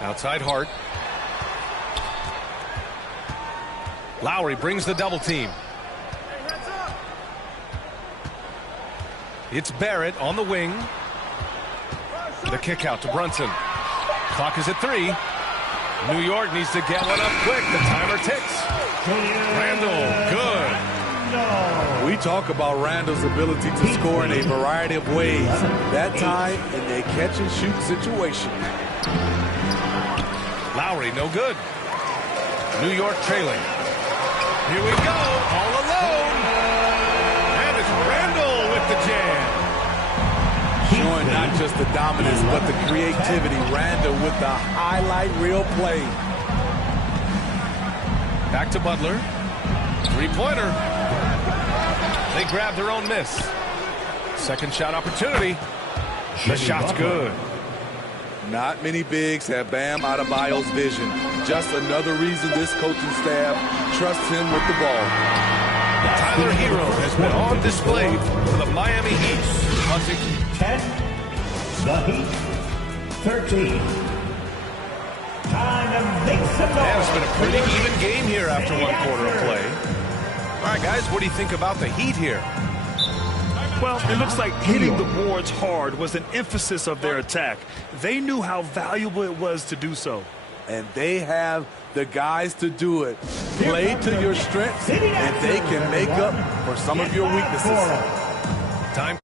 Outside Hart. Lowry brings the double team. It's Barrett on the wing. The kick out to Brunson. Clock is at 3. New York needs to get one up quick. The timer ticks. Randall, good. We talk about Randall's ability to score in a variety of ways. That time in a catch-and-shoot situation. Lowry, no good. New York trailing. Here we go, all alone. And it's Randall with the jam. Showing not just the dominance, but the creativity. Randall with the highlight reel play. Back to Butler. Three-pointer. They grab their own miss. Second shot opportunity. The shot's good. Not many bigs have Bam Adebayo's vision. Just another reason this coaching staff trusts him with the ball. Tyler Hero has been on display for the Miami Heat. Hunting. 10, the Heat, 13. Time to make some noise. And it's been a pretty even game here after one quarter of play. All right, guys, what do you think about the Heat here? Well, it looks like hitting the boards hard was an emphasis of their attack. They knew how valuable it was to do so. And they have the guys to do it. Play to your strengths, and they can make up for some of your weaknesses. Time.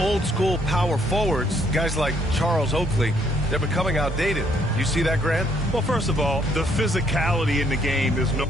Old school power forwards, guys like Charles Oakley, they're becoming outdated. You see that, Grant? Well, first of all, the physicality in the game is no...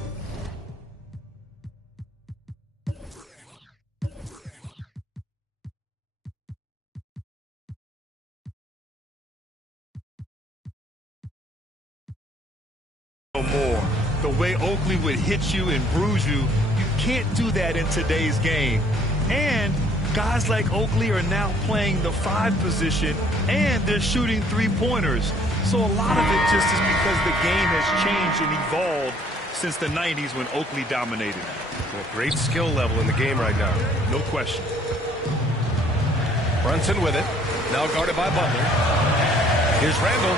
more. The way Oakley would hit you and bruise you, you can't do that in today's game. And guys like Oakley are now playing the 5 position, and they're shooting 3-pointers. So a lot of it just is because the game has changed and evolved since the 90s when Oakley dominated. Well, great skill level in the game right now. No question. Brunson with it. Now guarded by Butler. Here's Randall.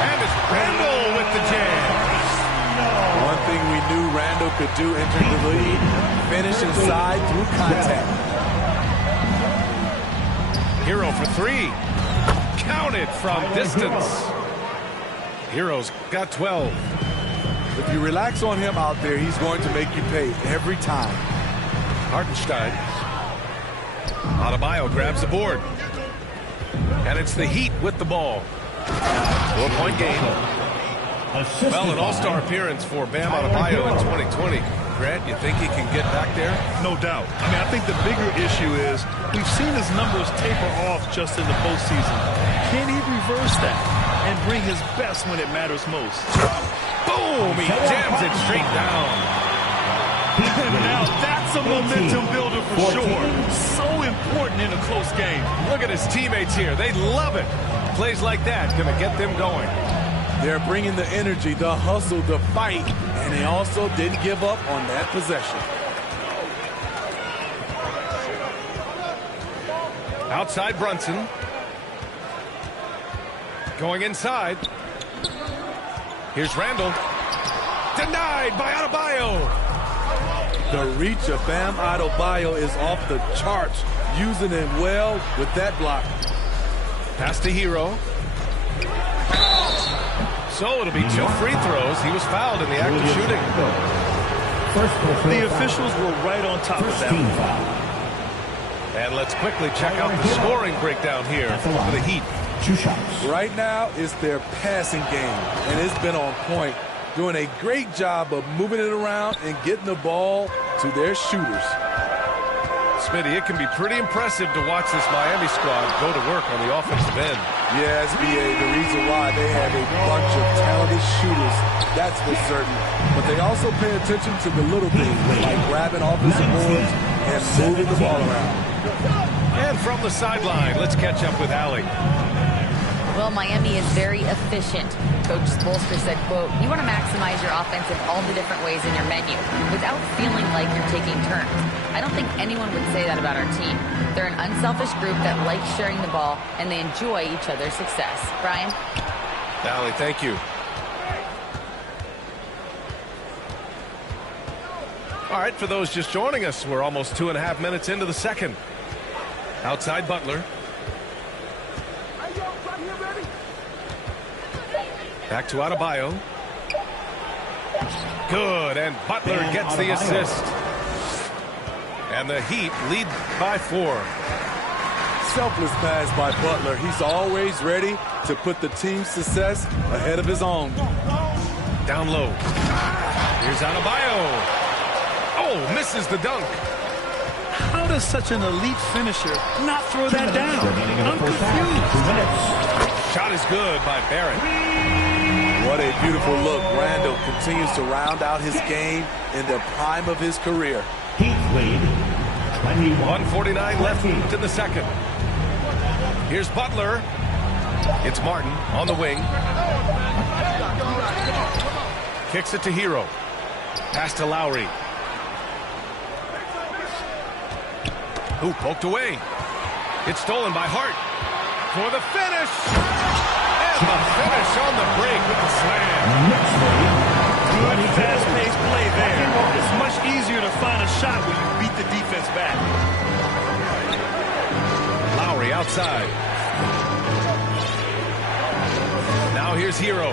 And it's Randall with the jam. One thing we knew Randall could do entering the league, finish inside through contact. Hero for 3. Counted from distance. Hero's got 12. If you relax on him out there, he's going to make you pay every time. Hartenstein. Adebayo grabs the board. And it's the Heat with the ball. 4-point game. Well, an all-star appearance for Bam Adebayo in 2020. Grant, you think he can get back there? No doubt. I mean, I think the bigger issue is we've seen his numbers taper off just in the postseason. Can he reverse that and bring his best when it matters most? Boom! He jams it straight down. Now that's a momentum builder for sure. So important in a close game. Look at his teammates here. They love it. Plays like that going to get them going. They're bringing the energy, the hustle, the fight, and they also didn't give up on that possession. Outside Brunson. Going inside. Here's Randall. Denied by Adebayo. The reach of Bam Adebayo is off the charts, using it well with that block. Pass to Hero. So it'll be 2 free throws. He was fouled in the act of shooting. The officials were right on top of that. And let's quickly check out the scoring breakdown here for the Heat. 2 shots. Right now, it's their passing game, and it's been on point. Doing a great job of moving it around and getting the ball to their shooters. Smitty, it can be pretty impressive to watch this Miami squad go to work on the offensive end. Yes, B.A., the reason why they have a bunch of talented shooters, that's for certain. But they also pay attention to the little things, like grabbing offensive boards and moving the ball around. And from the sideline, let's catch up with Allie. Well, Miami is very efficient. Coach Spoelstra said, quote, you want to maximize your offense in all the different ways in your menu without feeling like you're taking turns. I don't think anyone would say that about our team. They're an unselfish group that likes sharing the ball, and they enjoy each other's success. Brian? Allie, thank you. All right, for those just joining us, we're almost 2.5 minutes into the second. Outside Butler. Back to Adebayo. Good, and Butler gets the assist. And the Heat lead by 4. Selfless pass by Butler. He's always ready to put the team's success ahead of his own. Down low. Here's Adebayo. Oh, misses the dunk. How does such an elite finisher not throw that down? I'm confused. Shot is good by Barrett. What a beautiful look. Randall continues to round out his game in the prime of his career. Heat lead, 1:49 left in the second. Here's Butler. It's Martin on the wing. Kicks it to Hero. Pass to Lowry. Who poked away. It's stolen by Hart. For the finish. And the finish on the break with the slam. Good fast-paced play there. It's much easier to find a shot when you beat the defense back. Lowry outside. Now here's Hero.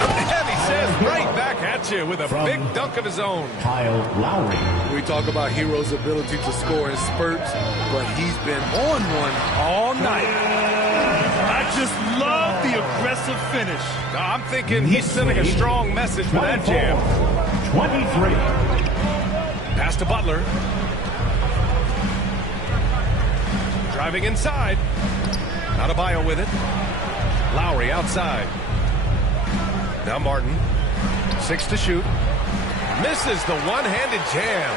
And he says right back at you with a big dunk of his own. Kyle Lowry. We talk about Hero's ability to score in spurts, but he's been on one all night. I just love the aggressive finish. I'm thinking he's sending a strong message with that jam. 23. Pass to Butler. Driving inside. Adebayo with it. Lowry outside. Now Martin. 6 to shoot. Misses the one-handed jam.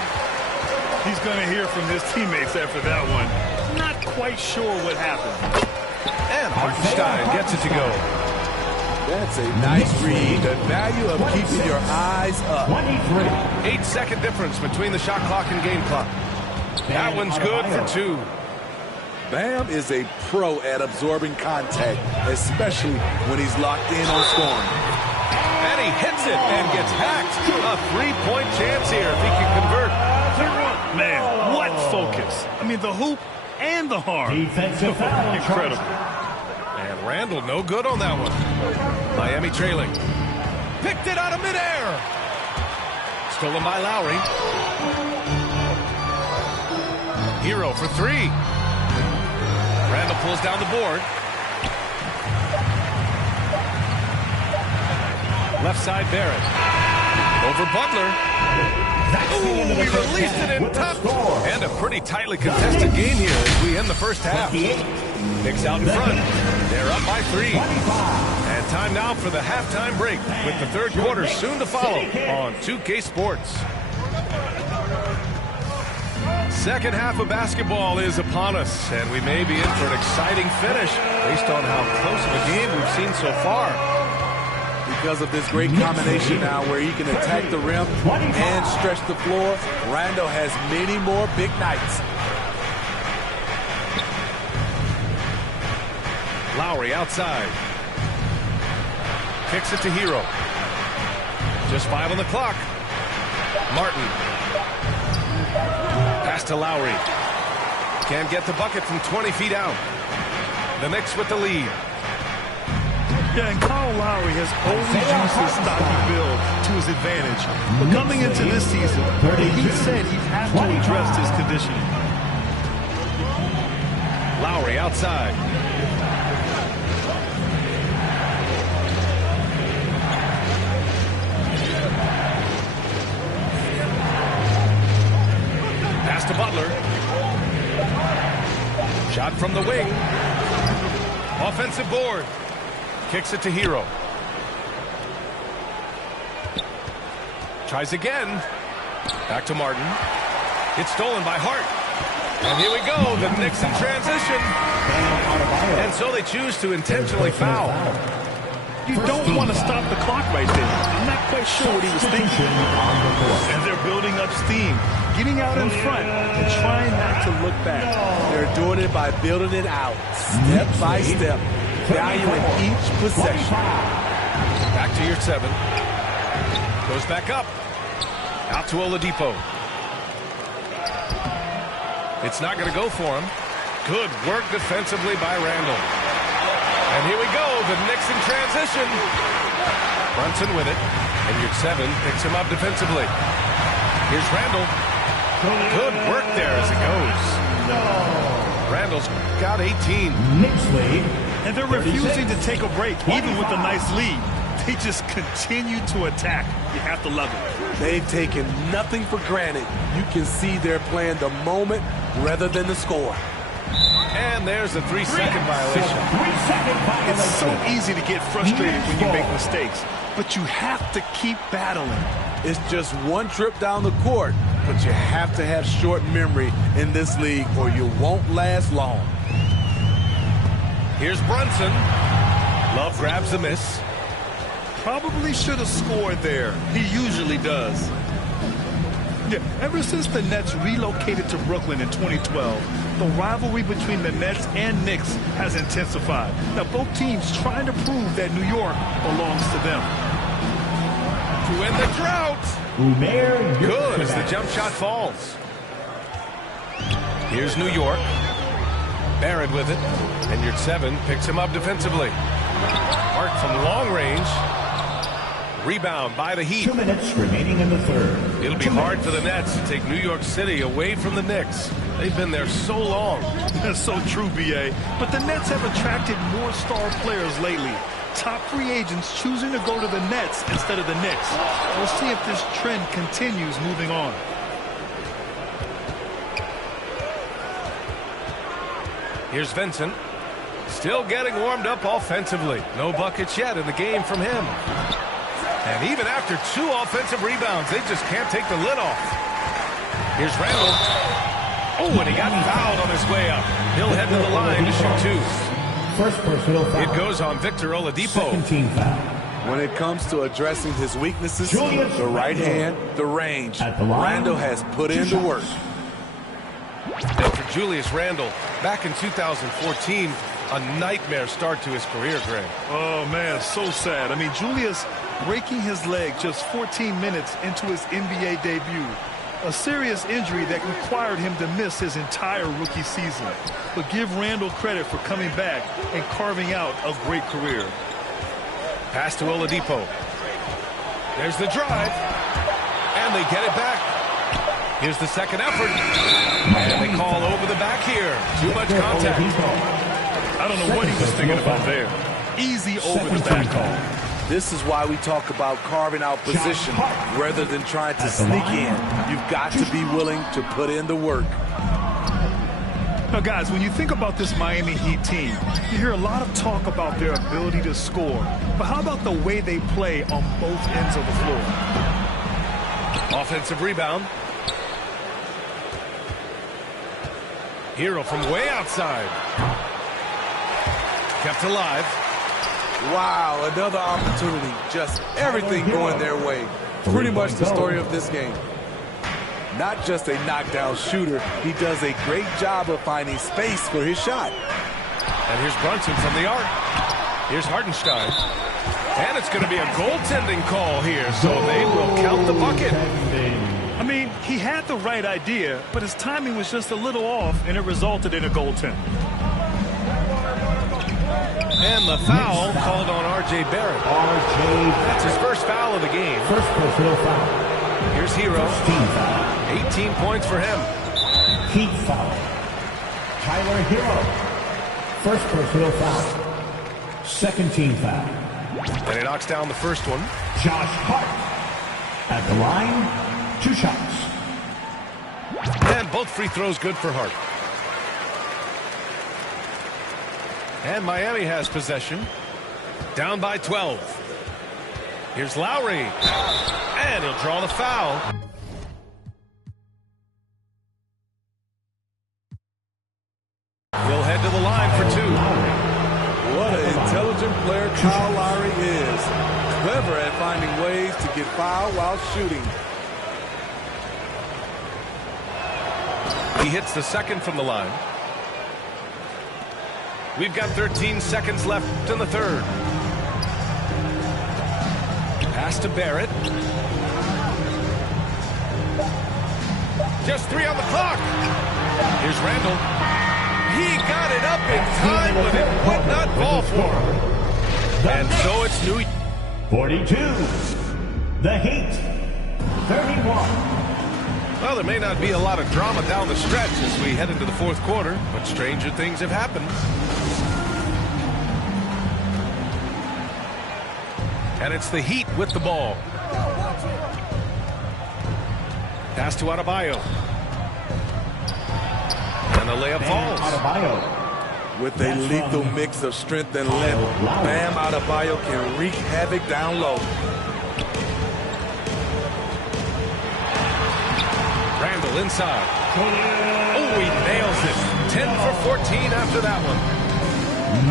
He's going to hear from his teammates after that one. Not quite sure what happened. And Hartenstein gets it to go. That's a nice read. The value of keeping your eyes up. 23. 8-second difference between the shot clock and game clock. That one's good for 2. Bam is a pro at absorbing contact, especially when he's locked in on scoring. And he hits it and gets hacked. A 3-point chance here if he can convert. Man, what focus. I mean, the hoop and the harm. Defensive foul. Incredible. And Randall no good on that one. Miami trailing. Picked it out of midair. Stolen by Lowry. Hero for 3. Randall pulls down the board. Left side Barrett. Over Butler. Ooh, he released it in touch. And a pretty tightly contested game here as we end the first half. Knicks out in front. They're up by 3. And time now for the halftime break with the third quarter soon to follow on 2K Sports. Second half of basketball is upon us, and we may be in for an exciting finish based on how close of a game we've seen so far. Because of this great combination now where he can attack the rim and stretch the floor, Randall has many more big nights. Lowry outside. Kicks it to Hero. Just 5 on the clock. Martin. Pass to Lowry. Can't get the bucket from 20 feet out. The Knicks with the lead. Yeah, and Kyle Lowry has always used his stocky build to his advantage. But coming into this season, he said he'd have to address his conditioning. Lowry outside. Pass to Butler. Shot from the wing. Offensive board. Kicks it to Hero. Tries again. Back to Martin. It's stolen by Hart. And here we go. The Knicks in transition. And so they choose to intentionally foul. You don't want to stop the clock right there. I'm not quite sure what he was thinking. And they're building up steam, getting out in front and trying not to look back. They're doing it by building it out, step by step, valuing each possession. Back to your 7. Goes back up. Out to Oladipo. It's not going to go for him. Good work defensively by Randall. And here we go, the Knicks in transition. Brunson with it. And your 7 picks him up defensively. Here's Randall. Good work there as it goes. Randall's got 18. Knicks lead. And they're refusing to take a break, even with a nice lead. They just continue to attack. You have to love it. They've taken nothing for granted. You can see they're playing the moment rather than the score. And there's a 3-second violation. 3-second violation. It's so easy to get frustrated when you make mistakes, but you have to keep battling. It's just one trip down the court, but you have to have short memory in this league or you won't last long. Here's Brunson. Love grabs the miss. Probably should have scored there. He usually does. Yeah, ever since the Nets relocated to Brooklyn in 2012, the rivalry between the Nets and Knicks has intensified. Now, both teams trying to prove that New York belongs to them. To end the drought. Good as the jump shot falls. Here's New York. Barrett with it. And your 7 picks him up defensively. Hart from long range. Rebound by the Heat. 2 minutes remaining in the third. It'll be hard for the Nets to take New York City away from the Knicks. They've been there so long. That's so true, B.A. But the Nets have attracted more star players lately. Top free agents choosing to go to the Nets instead of the Knicks. We'll see if this trend continues moving on. Here's Vincent. Still getting warmed up offensively. No buckets yet in the game from him. And even after 2 offensive rebounds, they just can't take the lid off. Here's Randall. Oh, and he got fouled on his way up. He'll head to the line to shoot 2. First personal foul. It goes on Victor Oladipo. Second team foul. When it comes to addressing his weaknesses, Julius the right Randle. hand, the range, At the line. Randall has put in the work. And for Julius Randle, back in 2014, a nightmare start to his career, Greg. Oh, man, so sad. I mean, Julius breaking his leg just 14 minutes into his NBA debut. A serious injury that required him to miss his entire rookie season. But give Randall credit for coming back and carving out a great career. Pass to Oladipo. There's the drive. And they get it back. Here's the second effort. And they call over the back here. Too much contact. I don't know what he was thinking about there. Easy over the back call. This is why we talk about carving out position rather than trying to sneak in. You've got to be willing to put in the work. Now, guys, when you think about this Miami Heat team, you hear a lot of talk about their ability to score. But how about the way they play on both ends of the floor? Offensive rebound. Hero from way outside. Kept alive. Wow, another opportunity. Just everything going their way. Pretty much the story of this game. Not just a knockdown shooter, he does a great job of finding space for his shot. And here's Brunson from the arc. Here's Hartenstein. And it's going to be a goaltending call here, so they will count the bucket. I mean, he had the right idea, but his timing was just a little off, and it resulted in a goaltend. And the foul called on R.J. Barrett. That's his first foul of the game. First personal foul. Here's Hero. Team foul. 18 points for him. Heat foul. Tyler Hero. First personal foul. Second team foul. And he knocks down the first one. Josh Hart. At the line, 2 shots. And both free throws good for Hart. And Miami has possession. Down by 12. Here's Lowry. And he'll draw the foul. He'll head to the line for 2. What an intelligent player Kyle Lowry is. Clever at finding ways to get fouled while shooting. He hits the second from the line. We've got 13 seconds left in the third. Pass to Barrett. Just 3 on the clock. Here's Randall. He got it up in time, but it would not fall for him. And so it's New York. 42. The Heat. 31. Well, there may not be a lot of drama down the stretch as we head into the fourth quarter, but stranger things have happened. And it's the Heat with the ball. Pass to Adebayo. And the layup falls. Adebayo. With a lethal mix of strength and length, Bam Adebayo can wreak havoc down low. Randall inside. Oh, he nails it. 10 for 14 after that one.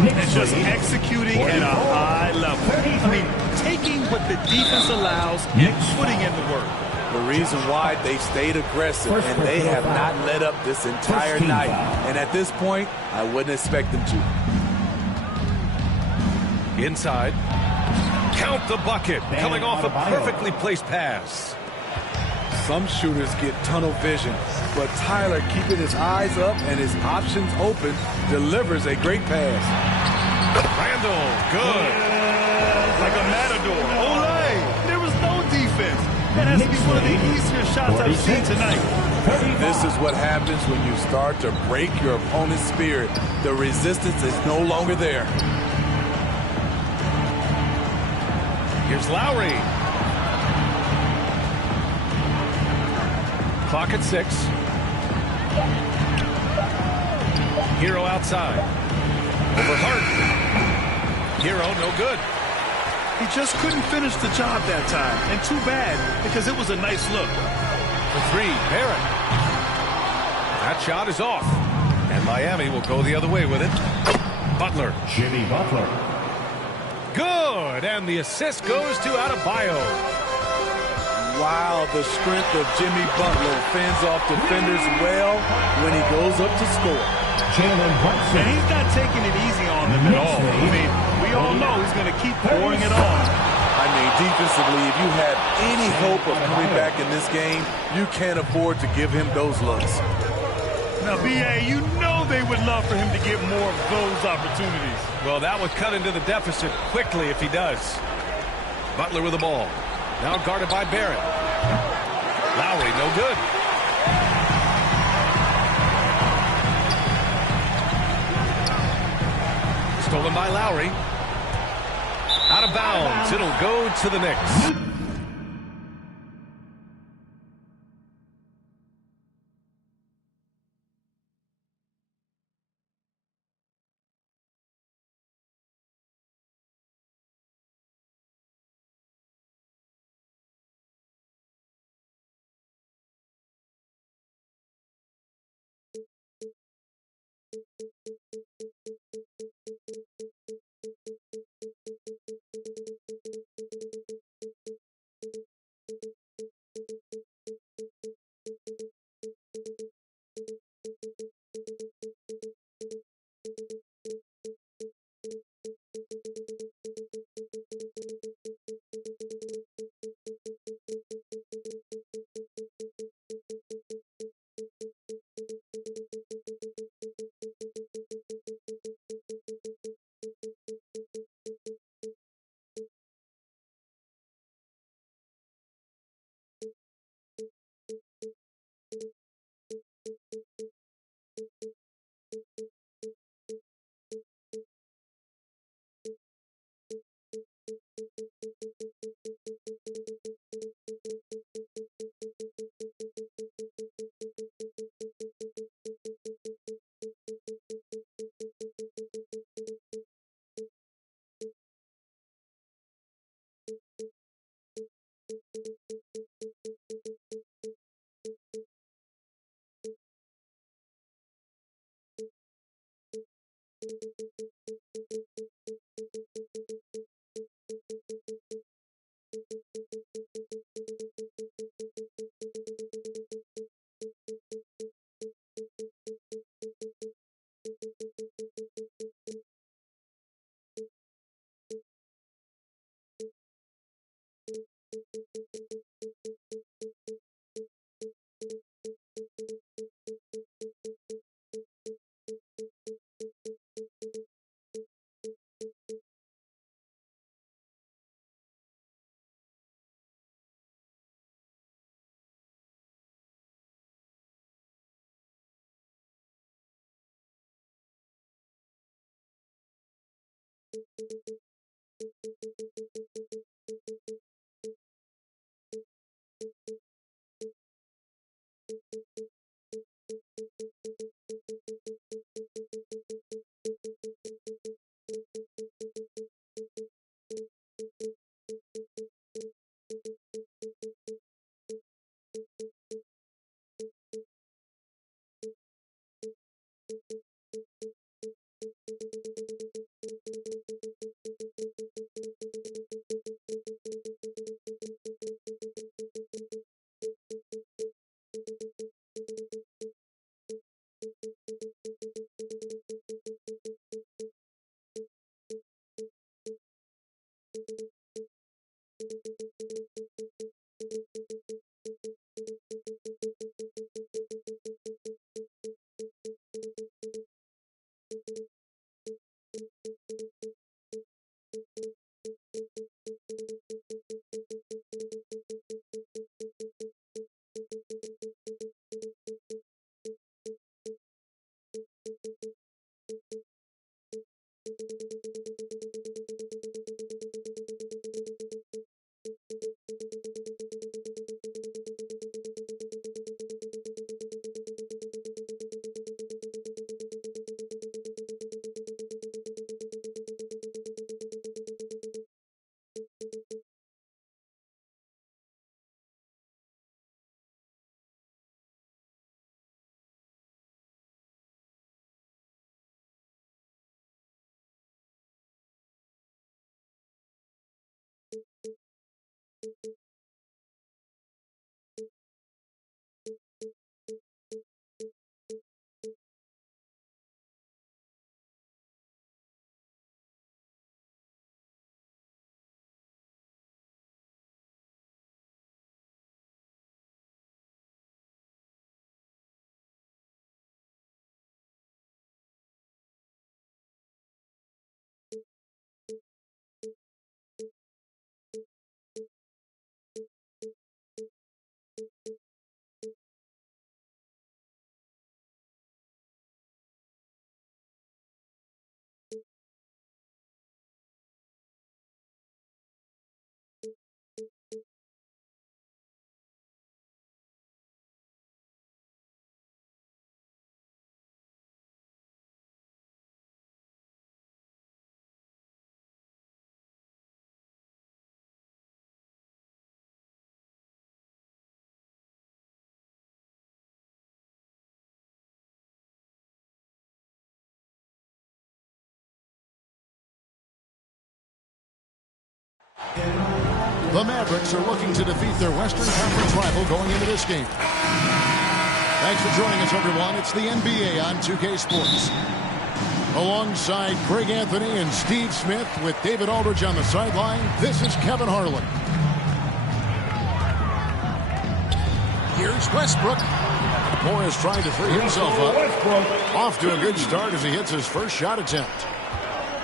And just executing at a high level. I mean, taking what the defense allows and putting in the work. The reason why they stayed aggressive and they have not let up this entire night. And at this point, I wouldn't expect them to. Inside. Count the bucket. Coming off a perfectly placed pass. Some shooters get tunnel vision, but Tyler, keeping his eyes up and his options open, delivers a great pass. Randall, good. Like a matador. Olay! There was no defense. That has to be one of the easier shots I've seen tonight. This is what happens when you start to break your opponent's spirit. The resistance is no longer there. Here's Lowry. Clock at 6. Hero outside. Over Harden. Hero no good. He just couldn't finish the job that time. And too bad, because it was a nice look. For 3, Barrett. That shot is off. And Miami will go the other way with it. Butler. Jimmy Butler. Good. And the assist goes to Adebayo. Wow, the strength of Jimmy Butler fends off defenders well when he goes up to score. And he's not taking it easy on them at all. I mean, we all know he's going to keep pouring it on. I mean, defensively, if you have any hope of coming back in this game, you can't afford to give him those looks. Now, B.A., you know they would love for him to get more of those opportunities. Well, that would cut into the deficit quickly if he does. Butler with the ball. Now guarded by Barrett. Lowry, no good. Stolen by Lowry. Out of bounds. It'll go to the Knicks. The Mavericks are looking to defeat their Western Conference rival going into this game. Thanks for joining us, everyone. It's the NBA on 2K Sports. Alongside Craig Anthony and Steve Smith with David Aldridge on the sideline, this is Kevin Harlan. Here's Westbrook. Morris trying to free himself up. Off to a good start as he hits his first shot attempt.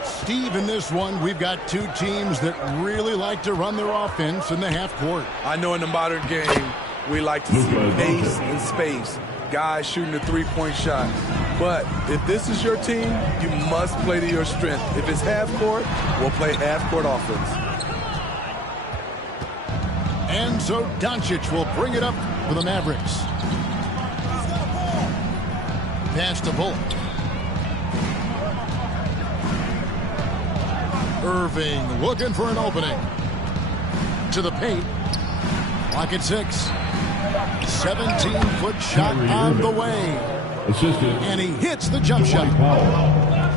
Steve, in this one, we've got two teams that really like to run their offense in the half court. I know in the modern game, we like to see pace and space, guys shooting the three-point shot. But if this is your team, you must play to your strength. If it's half court, we'll play half court offense. And so Doncic will bring it up for the Mavericks. Pass to Bullock. Irving looking for an opening. To the paint. Lock at 6. 17-foot shot on the way. And he hits the jump shot.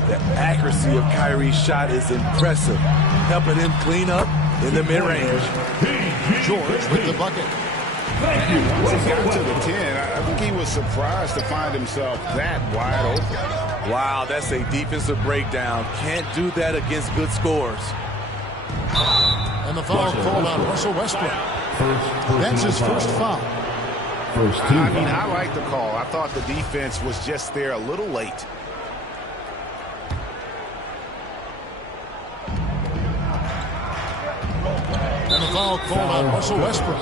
The accuracy of Kyrie's shot is impressive, helping him clean up in the mid-range. George with the bucket. Once he got to the 10, I think he was surprised to find himself that wide open. Wow, that's a defensive breakdown. Can't do that against good scores. And the foul called on Russell Westbrook. That's his first foul. I like the call. I thought the defense was just there a little late. And the foul called on Russell Westbrook.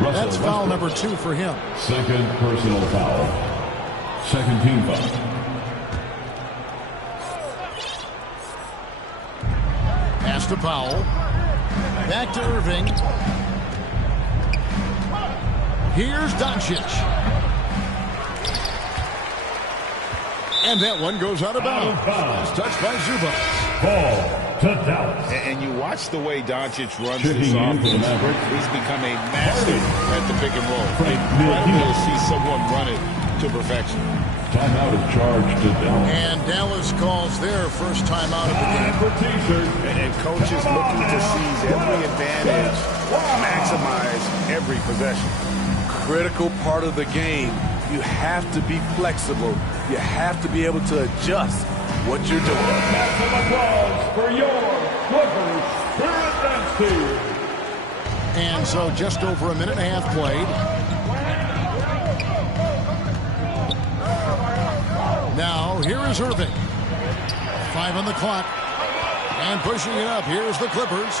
That's foul number 2 for him. Second personal foul. Second team foul. Pass to Powell. Back to Irving. Here's Doncic. And that one goes out of bounds. It's touched by Zubac. Ball to Dallas. And you watch the way Doncic runs this offense. He's become a master at the pick and roll. Incredible to see someone run it to perfection. Timeout is charged to Dallas. And Dallas calls their first timeout of the game. And coaches looking to seize every advantage, maximize every possession. Critical part of the game. You have to be flexible. You have to be able to adjust what you're doing. Massive applause for your Clippers Spirit Dance Team. And so just over a minute and a half played. Now, here is Irving. 5 on the clock. And pushing it up, here's the Clippers.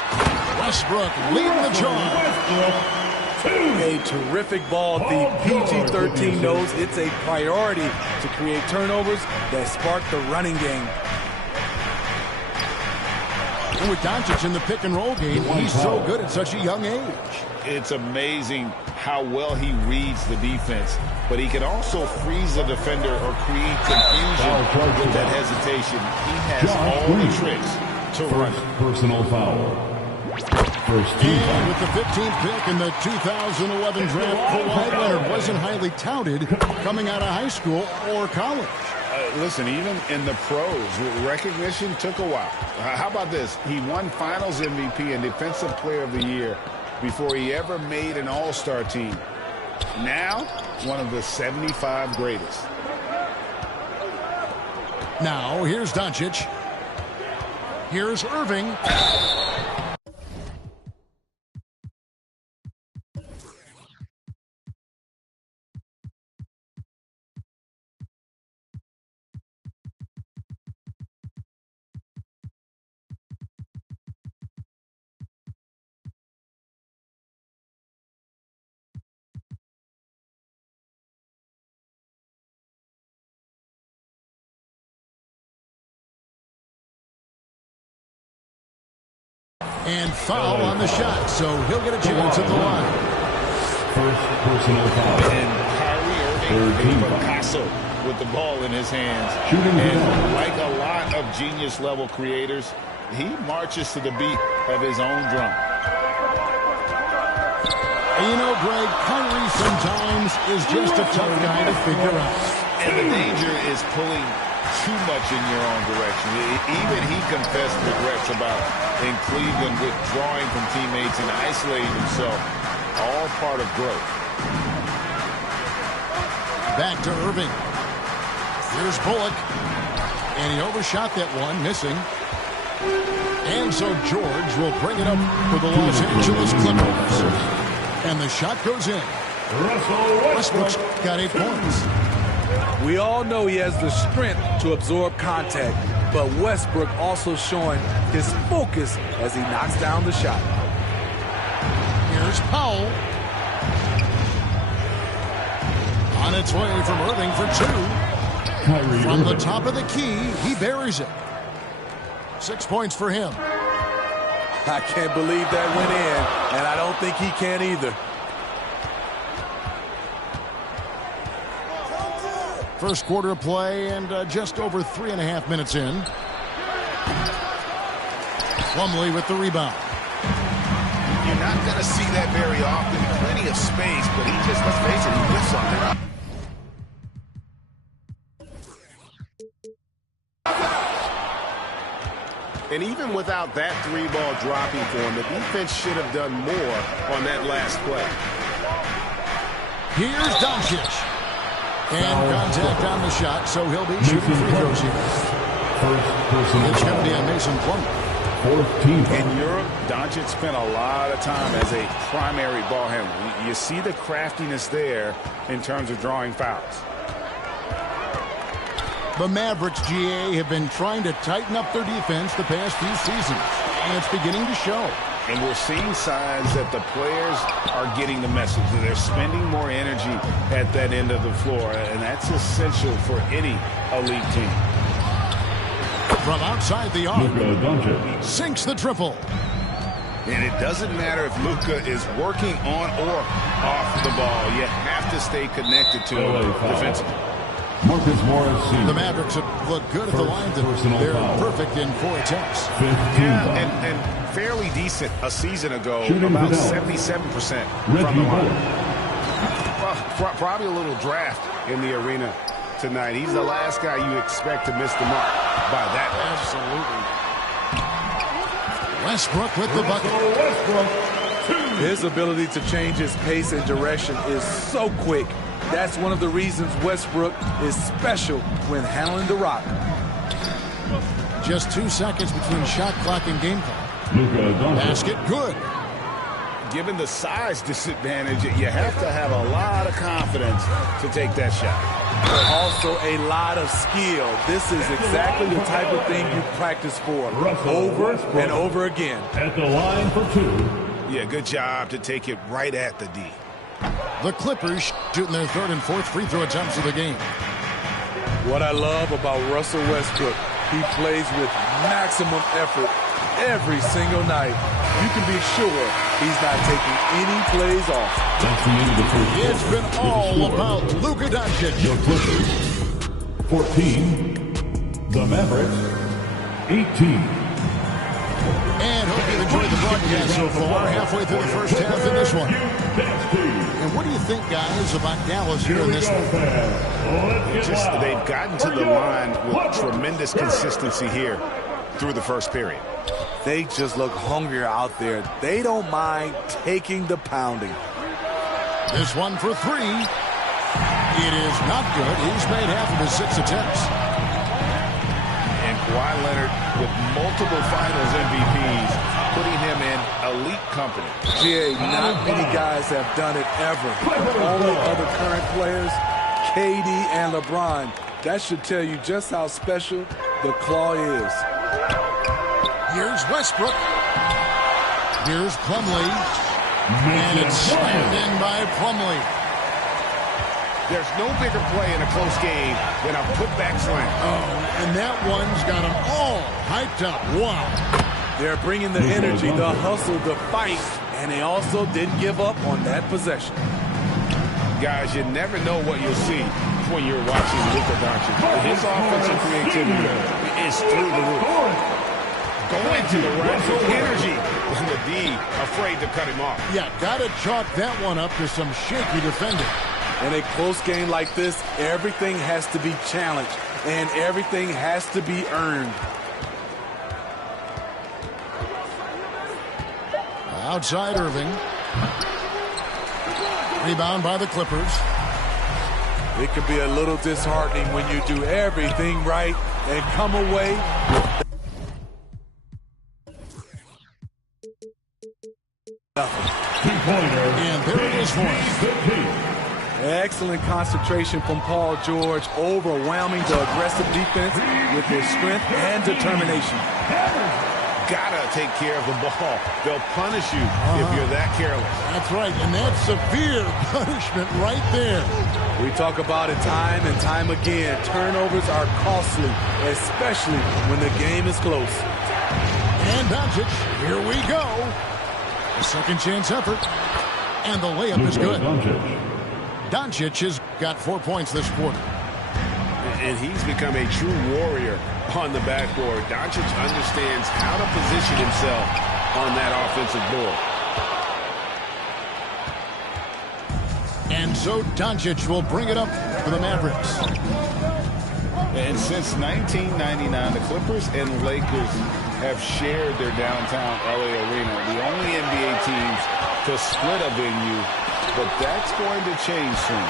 Westbrook leading the charge. A terrific ball. The PG-13 knows it's a priority to create turnovers that spark the running game. And with Doncic in the pick and roll game, he's so good at such a young age. It's amazing how well he reads the defense, but he can also freeze a defender or create confusion with that hesitation. He has all the tricks to run. Personal foul. First team. And with the 15th pick in the 2011 draft, Kawhi Leonard wasn't highly touted coming out of high school or college. Listen, even in the pros, recognition took a while. How about this? He won Finals MVP and Defensive Player of the Year before he ever made an All-Star team. Now, one of the 75 greatest. Now, here's Doncic. Here's Irving. And foul on the shot, so he'll get a chance at the line. First personal foul. And Kyrie Irving, a Picasso with the ball in his hands. And like a lot of genius-level creators, he marches to the beat of his own drum. And you know, Greg, Kyrie sometimes is just a tough guy to figure out. And the danger is pulling too much in your own direction. Even he confessed regrets about in Cleveland withdrawing from teammates and isolating himself. All part of growth. Back to Irving. Here's Bullock. And he overshot that one, missing. And so George will bring it up for the Los Angeles Clippers. And the shot goes in. Westbrook's got 8 points. We all know he has the strength to absorb contact, but Westbrook also showing his focus as he knocks down the shot. Here's Powell. On its way from Irving for 2. From the top of the key, he buries it. 6 points for him. I can't believe that went in, and I don't think he can either. First quarter of play and just over 3.5 minutes in. Plumlee with the rebound. You're not going to see that very often. Plenty of space, but he just, let's face it, he whiffs on it. And even without that 3-ball dropping for him, the defense should have done more on that last play. Here's Doncic. And contact on the shot, so he'll be shooting free throws here. It's going to be on Mason Plumlee. In Europe, Doncic spent a lot of time as a primary ball handler. You see the craftiness there in terms of drawing fouls. The Mavericks, GA, have been trying to tighten up their defense the past few seasons, and it's beginning to show. And we're seeing signs that the players are getting the message, that they're spending more energy at that end of the floor, and that's essential for any elite team. From outside the arc. Luka Doncic. Sinks the triple. And it doesn't matter if Luka is working on or off the ball. You have to stay connected to him defensively. Marcus Morris Sr. The Mavericks have looked good at the line. They're perfect in 4 attempts. Yeah, and fairly decent a season ago. About 77% from the line. Probably a little draft in the arena tonight. He's the last guy you expect to miss the mark by that much. Absolutely. Westbrook with the bucket. His ability to change his pace and direction is so quick. That's one of the reasons Westbrook is special when handling the rock. Just 2 seconds between shot clock and game clock. Basket good. Given the size disadvantage, you have to have a lot of confidence to take that shot. But also a lot of skill. This is exactly the type of thing you practice for over and over again. At the line for 2. Yeah, good job to take it right at the D. The Clippers shooting their 3rd and 4th free throw attempts of the game. What I love about Russell Westbrook, he plays with maximum effort every single night. You can be sure he's not taking any plays off. That's the end of the first. It's been all about Luka Doncic. Your Clippers, 14. The Mavericks, 18. And hope you enjoyed the broadcast so far. Halfway through the first half in this one. And what do you think, guys, about Dallas here in this one? They've gotten to the line with tremendous consistency here through the first period. They just look hungrier out there. They don't mind taking the pounding. This one for 3. It is not good. He's made half of his 6 attempts. And Kawhi Leonard with multiple finals MVPs, putting him in elite company. GA, not many guys have done it ever. The only other current players, KD and LeBron. That should tell you just how special the claw is. Here's Westbrook. Here's Plumlee. And it's slammed in by Plumlee. There's no bigger play in a close game than a putback slam. Oh, and that one's got them all hyped up. Wow. They're bringing the energy, the hustle, the fight, and they also didn't give up on that possession. Guys, you never know what you'll see when you're watching Luka Doncic. His offensive creativity is through the roof. Going to the right with energy. And the D afraid to cut him off. Yeah, got to chalk that one up to some shaky defending. In a close game like this, everything has to be challenged, and everything has to be earned. Outside Irving. Rebound by the Clippers. It can be a little disheartening when you do everything right and come away with nothing. And there it is for us. Excellent concentration from Paul George, overwhelming the aggressive defense with his strength and determination. Gotta take care of the ball. They'll punish you if you're that careless. That's right, and that's severe punishment right there. We talk about it time and time again. Turnovers are costly, especially when the game is close. And Doncic, here we go. A second chance effort. And the layup is good. Doncic has got 4 points this quarter. And he's become a true warrior on the backboard. Doncic understands how to position himself on that offensive board. And so Doncic will bring it up for the Mavericks. And since 1999, the Clippers and Lakers have shared their downtown LA arena, the only NBA teams to split a venue, but that's going to change soon.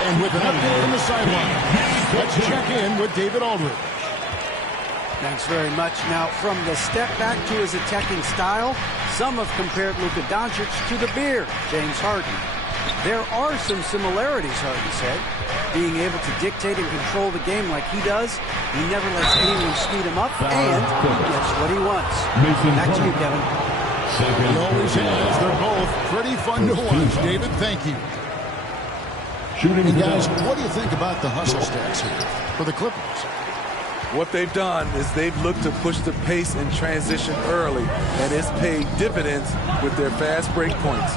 And with an update from the sideline, let's check in with David Aldridge. Thanks very much. Now, from the step back to his attacking style, some have compared Luka Doncic to the Bear, James Harden. There are some similarities, Harden said. Being able to dictate and control the game like he does, he never lets anyone speed him up, and gets what he wants. Back to you, Kevin. He always has. They're both pretty fun to watch. David, thank you. And guys, what do you think about the hustle stats here for the Clippers? What they've done is they've looked to push the pace and transition early, and it's paid dividends with their fast break points.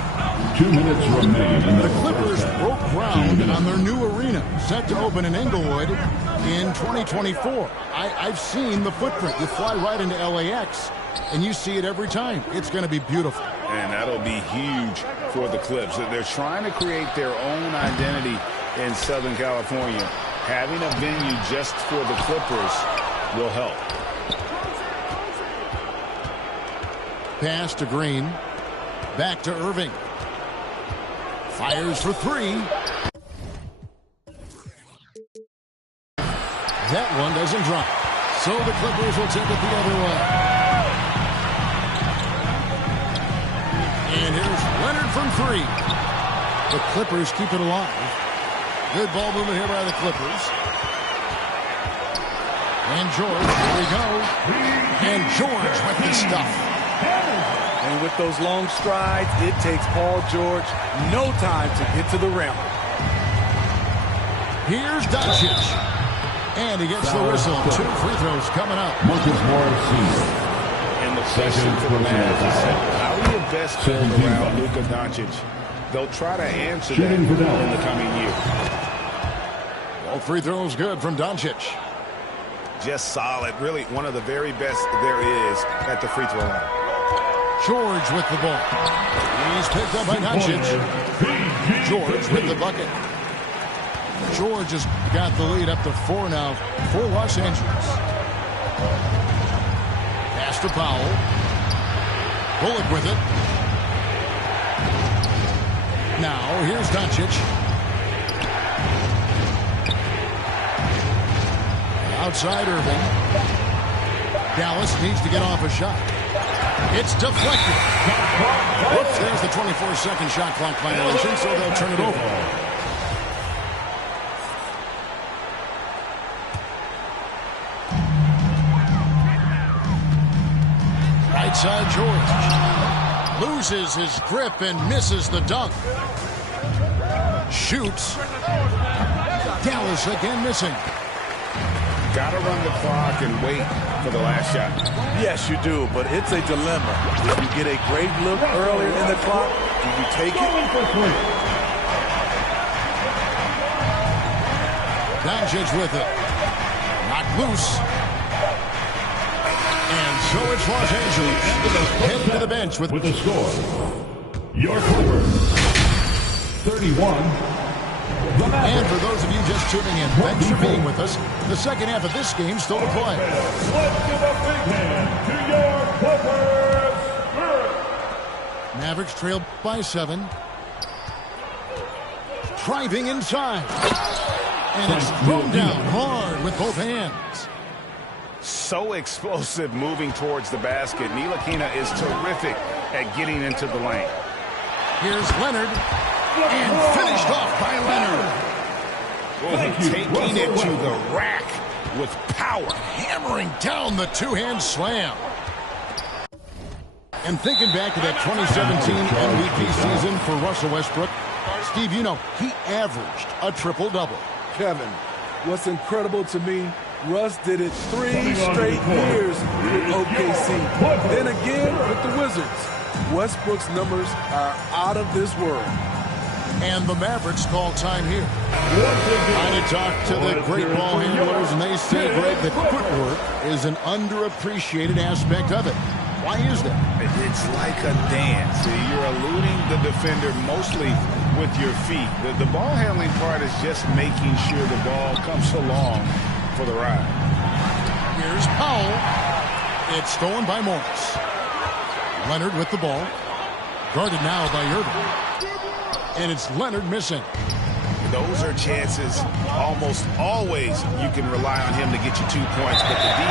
2 minutes remain. The Clippers broke ground on their new arena, set to open in Inglewood in 2024. I've seen the footprint. You fly right into LAX, and you see it every time. It's going to be beautiful. And that'll be huge for the Clips. They're trying to create their own identity in Southern California. Having a venue just for the Clippers will help. Pass to Green. Back to Irving. Fires for three. That one doesn't drop. So the Clippers will take it the other way. And here's Leonard from three. The Clippers keep it alive. Good ball movement here by the Clippers. And George, here we go. And George with the stuff. And with those long strides, it takes Paul George no time to get to the rim. Here's Doncic. And he gets the whistle. 2 free throws coming up. Marcus Morris Sr. And the question for the Mavs is how do you best build around Luka Doncic? They'll try to answer that in the coming year. All free throws good from Doncic. Just solid. Really one of the very best there is at the free throw line. George with the ball. He's picked up by Doncic. George with the bucket. George has got the lead up to 4 now for Los Angeles. Pass to Powell. Bullock with it. Now here's Doncic. Outside Irving. Dallas needs to get off a shot. It's deflected. Whoops, there's the 24-second shot clock violation, so they'll turn it over. Right side George. Loses his grip and misses the dunk. Shoots. Dallas again missing. Got to run the clock and wait for the last shot. Yes, you do, but it's a dilemma. If you get a great look earlier in the clock, do you take it? Doncic with it. Knocked loose. And so it's Los Angeles. Head to the bench with the score. Your Clippers, 31. And for those of you just tuning in, thanks for being with us. The second half of this game still to play. Let's give a big hand to your Clippers. Mavericks trail by 7. Driving inside. And it's thrown down hard with both hands. So explosive moving towards the basket. Ntilikina is terrific at getting into the lane. Here's Leonard. And finished off by Leonard. Taking it to the rack with power. Hammering down the two-hand slam. And thinking back to that 2017 MVP season for Russell Westbrook, Steve, you know, he averaged a triple-double. Kevin, what's incredible to me, Russ did it 3 straight years with OKC. Then again with the Wizards. Westbrook's numbers are out of this world. And the Mavericks call time here. I did talk to the great ball handlers, and they say, Greg, that footwork is an underappreciated aspect of it. Why is that? It's like a dance. You're eluding the defender mostly with your feet. The ball handling part is just making sure the ball comes along for the ride. Here's Powell. It's stolen by Morris. Leonard with the ball. Guarded now by Irving. And it's Leonard missing. Those are chances almost always you can rely on him to get you 2 points. But the D